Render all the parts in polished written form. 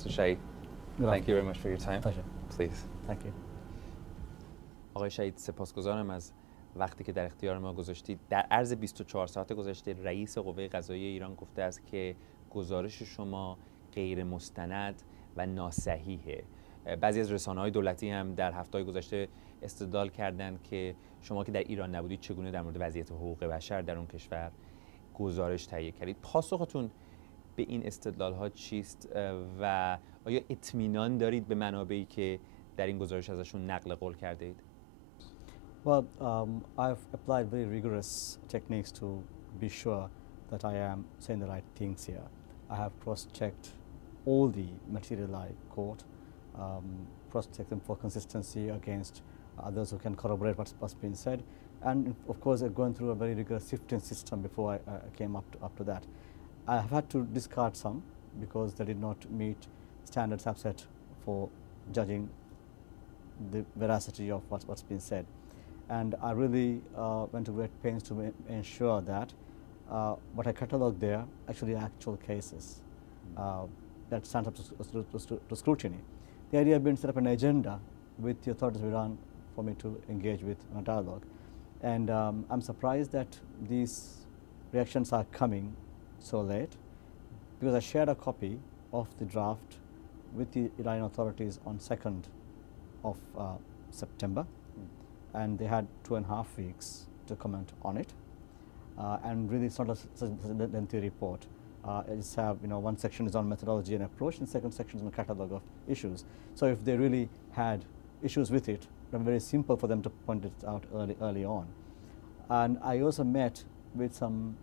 Mr. Shaheed, thank you very much for your time. Pleasure. Please. Thank you. آقای شهید سپاسگزارم از وقتی که در اختیار ما گذاشتید. در عرض 24 ساعت گذشته رئیس قوه قضاییه ایران گفته است که گزارش شما غیر مستند و ناصحیحه. بعضی از رسانه‌های دولتی هم در هفته‌های گذشته استدلال کردند که شما که در ایران نبودید چگونه در مورد وضعیت حقوق بشر در اون کشور گزارش تهیه کردید. پاسختون به این استدلال‌ها چیست و آیا اطمینان دارید به منابعی که در این گزارش ازشون نقل قول کرده اید؟ Well, I've applied very rigorous techniques to be sure that I am saying the right things here. I have cross-checked all the material I caught, cross-checked them for consistency against others who can corroborate what's been said, and of course going through a very rigorous sifting system before I came up to that. I have had to discard some because they did not meet standards I've set for judging the veracity of what's been said. And I really went to great pains to ensure that what I catalogued there actually actual cases that stand up to scrutiny. The idea being to set up an agenda with the authorities of Iran for me to engage with in a dialogue. And I'm surprised that these reactions are coming so late, because I shared a copy of the draft with the Iranian authorities on 2nd of September. And they had 2.5 weeks to comment on it, and really it's not a lengthy report. I just have, one section is on methodology and approach, and second section is on a catalogue of issues. So if they really had issues with it, it would be very simple for them to point it out early on. And I also met with some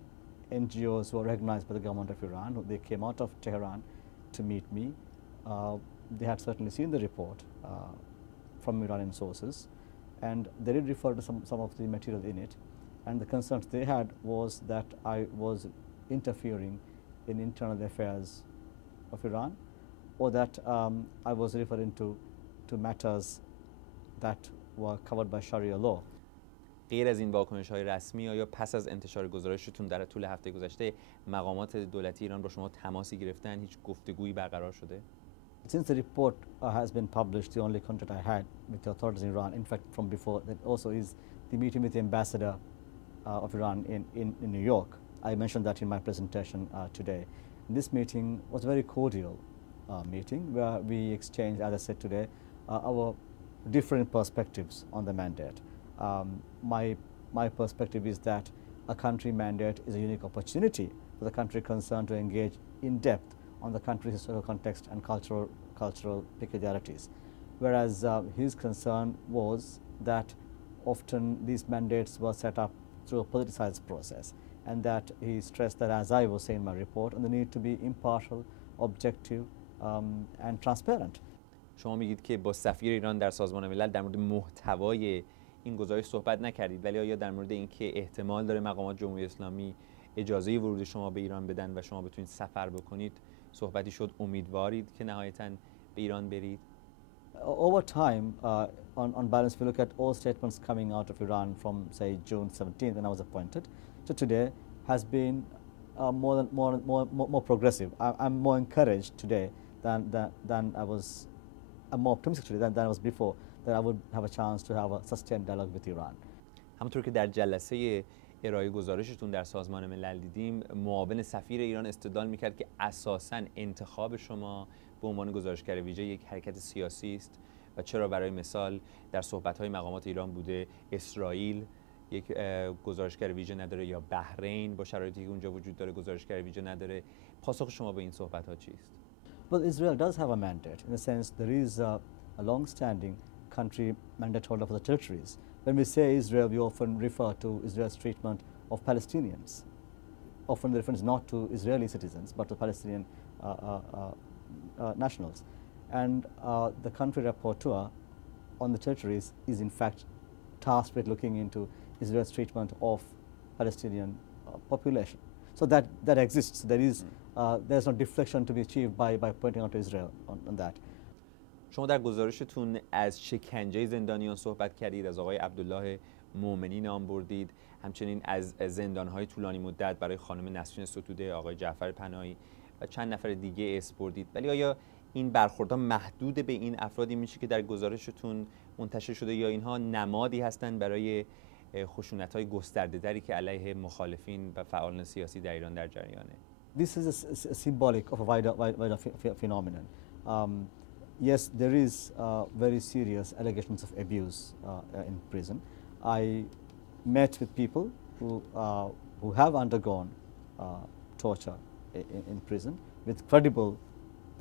NGOs who are recognized by the government of Iran. They came out of Tehran to meet me. They had certainly seen the report from Iranian sources, and they did refer to some of the material in it, and the concerns they had was that I was interfering in internal affairs of Iran, or that I was referring to matters that were covered by Sharia law. غیر از این واکنش‌های رسمی، آیا پس از انتشار گزارشتون در طول هفته گذشته مقامات دولتی ایران با شما تماسی گرفتن؟ هیچ گفتگویی برقرار شده؟ Since the report has been published, the only contact I had with the authorities in Iran, in fact from before that also, is the meeting with the ambassador of Iran in New York. I mentioned that in my presentation today. This meeting was a very cordial meeting where we exchanged, as I said today, our different perspectives on the mandate. My perspective is that a country mandate is a unique opportunity for the country concerned to engage in depth on the country's historical context and cultural peculiarities, whereas his concern was that often these mandates were set up through a politicized process, and that he stressed that, as I was saying in my report, on the need to be impartial, objective and transparent. شما میگید که با سفیر ایران در سازمان ملل در مورد محتوای این گزارش صحبت نکردید، ولی آیا در مورد اینکه احتمال داره مقامات جمهوری اسلامی اجازه ورود شما به ایران بدن و شما بتونید سفر بکنید صحبتی شد؟ امیدوارید که نهایتاً به ایران برید؟ Over time, on balance, if you look at all statements coming out of Iran from, say, June 17th, when I was appointed, to today, has been more progressive. I'm more encouraged today than I was. I'm more optimistic today than I was before, that I would have a chance to have a sustained dialogue with Iran. همونطور که در جلسه ارائه گزارشتون در سازمان ملل دیدیم، معاون سفیر ایران استدلال میکرد که اساساً انتخاب شما به عنوان گزارشگر ویژه یک حرکت سیاسی است و چرا برای مثال در صحبت‌های مقامات ایران بوده اسرائیل یک گزارشگر ویژه نداره یا بحرین با شرایطی که اونجا وجود داره گزارشگر ویژه نداره. پاسخ شما به این صحبت‌ها چیست؟ Well, Israel does have a mandate. In a sense, there is a long-standing country mandate holder for the territories. When we say Israel, we often refer to Israel's treatment of Palestinians. Often the reference is not to Israeli citizens, but to Palestinian nationals. And the country rapporteur on the territories is in fact tasked with looking into Israel's treatment of Palestinian population. So that exists. There's no deflection to be achieved by pointing out to Israel on that. شما در گزارشتون از شکنجه زندانیان صحبت کردید، از آقای عبدالله مومنی نام بردید، همچنین از زندان‌های طولانی مدت برای خانم نسرین ستوده، آقای جعفر پناهی و چند نفر دیگه اسم بردید. ولی آیا این برخوردها محدود به این افرادی میشه که در گزارشتون منتشر شده یا اینها نمادی هستند برای خشونت‌های گسترده‌تری که علیه مخالفین و فعالان سیاسی در ایران در جریانه؟ This is a symbolic of a wider phenomenon. Yes, there is very serious allegations of abuse in prison. I met with people who have undergone torture in prison with credible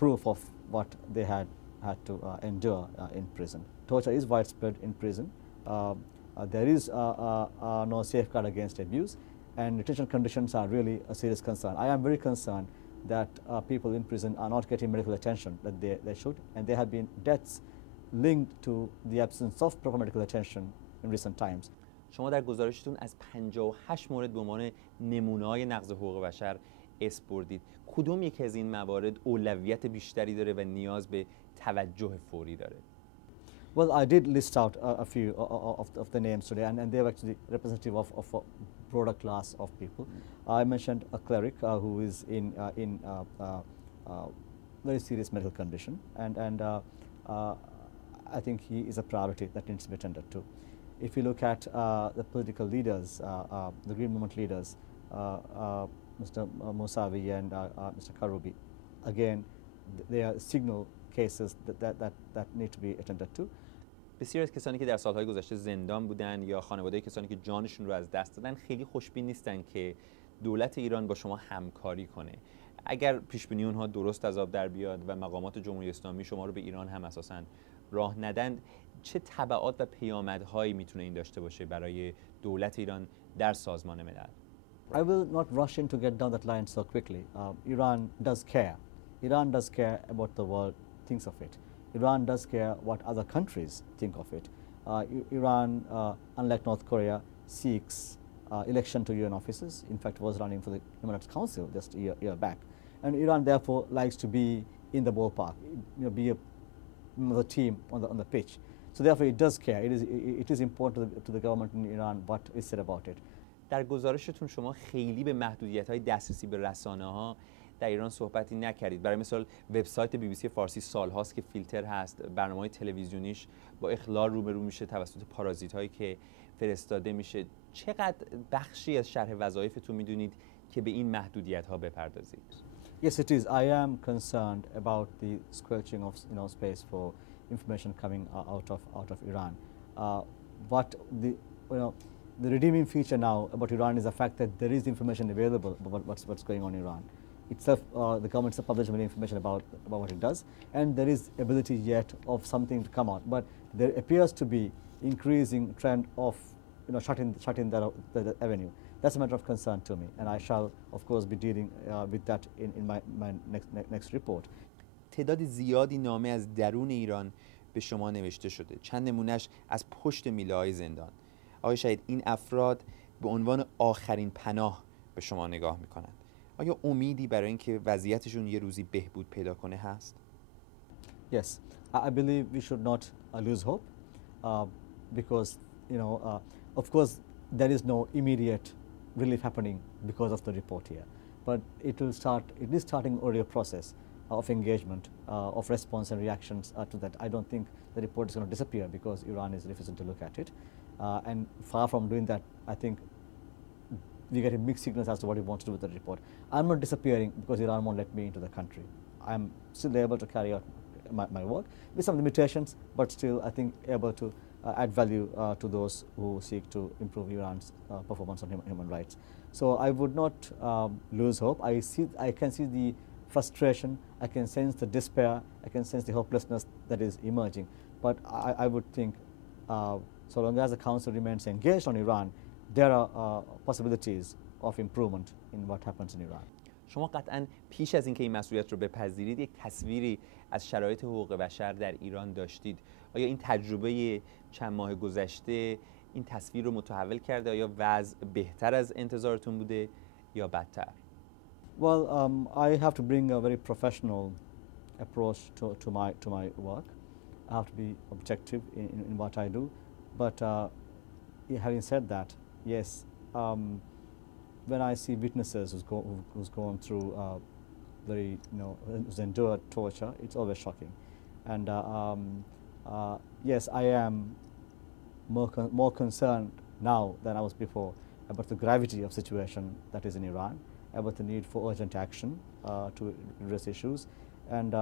proof of what they had to endure in prison. Torture is widespread in prison. There is no safeguard against abuse, and detention conditions are really a serious concern. I am very concerned that people in prison are not getting medical attention that they should, and there have been deaths linked to the absence of proper medical attention in recent times. شما در گزارشتون از 58 مورد به عنوان نمونه‌های نقض حقوق بشر اسم بردید. کدوم یک از این موارد اولویت بیشتری داره و نیاز به توجه فوری داره؟ Well, I did list out a few of the names today, and they were actually representative of a broader class of people. I mentioned a cleric who is in very serious medical condition, and I think he is a priority that needs to be attended to. If you look at the political leaders, the Green Movement leaders, Mr. Musavi and Mr. Karubi, again, they are signal cases that need to be attended to. بسیار از کسانی که در سالهای گذشته زندان بودن یا خانواده کسانی که جانشون رو از دست دادن خیلی خوشبین نیستن که دولت ایران با شما همکاری کنه. اگر پیشبینی اونها درست از آب در بیاد و مقامات جمهوری اسلامی شما رو به ایران هم اساساً راه ندن، چه تبعات و پیامدهایی میتونه این داشته باشه برای دولت ایران در سازمان ملل؟ I will not rush in to get down that line so quickly. Iran does care. Iran does care about the world thinks of it. Iran does care what other countries think of it. Iran, unlike North Korea, seeks election to UN offices. In fact, was running for the Human Rights Council just a year back. And Iran therefore likes to be in the ballpark, be the team on the pitch. So therefore it does care. It is important to the government in Iran what is said about it. در گزارشتون شما خیلی به محدودیت‌های دسترسی به رسانه‌ها در ایران صحبتی نکردید. برای مثال وبسایت BBC فارسی سالهاست که فیلتر هست، برنامه‌های تلویزیونیش با اخلال روبرو میشه توسط پارازیت‌هایی که فرستاده میشه. چقدر بخشی از شرح وظایفتون میدونید که به این محدودیت‌ها بپردازید؟ Yes, it is. I am concerned about the squelching of space for information coming out of Iran. What the redeeming feature now about Iran is the fact that there is information available about what's going on in Iran. Itself, the government has published many information about what it does, and there is ability yet of something to come out. But there appears to be increasing trend of shutting the avenue. That's a matter of concern to me, and I shall, of course, be dealing with that in my next report. تعداد زیادی نامه از درون ایران به شما نوشته شده. چند نمونهش از پشت میله‌های زندان. آقای شهید، این افراد به عنوان آخرین پناه به شما نگاه میکنند. آیا امیدی برای اینکه وضعیتشون یه روزی بهبود پیدا کنه هست؟ Yes, I believe we should not lose hope because of course there is no immediate relief happening because of the report here, but it is starting already a process of engagement, of response and reactions to that. I don't think the report is going to disappear because Iran is refusing to look at it, and far from doing that, I think we get mixed signals as to what he wants to do with the report. I'm not disappearing because Iran won't let me into the country. I'm still able to carry out my work with some limitations, but still I think able to add value to those who seek to improve Iran's performance on human rights. So I would not lose hope. I can see the frustration, I can sense the despair, I can sense the hopelessness that is emerging. But I would think so long as the Council remains engaged on Iran, there are possibilities of improvement in what happens in Iran. شما قطعاً پیش از اینکه این مسئولیت رو بپذیرید یک تصویری از شرایط حقوق بشر در ایران داشتید. آیا این تجربه چند ماه گذشته این تصویر رو متحول کرده؟ آیا وضع بهتر از انتظارتون بوده یا بدتر؟ Well, I have to bring a very professional approach to my work. I have to be objective in what I do. But having said that, yes, when I see witnesses who's gone through very, who's endured torture, it's always shocking. And yes, I am more concerned now than I was before about the gravity of situation that is in Iran, about the need for urgent action to address issues, and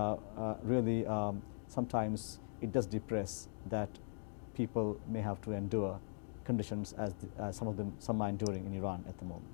really sometimes it does depress that people may have to endure conditions as some are enduring in Iran at the moment.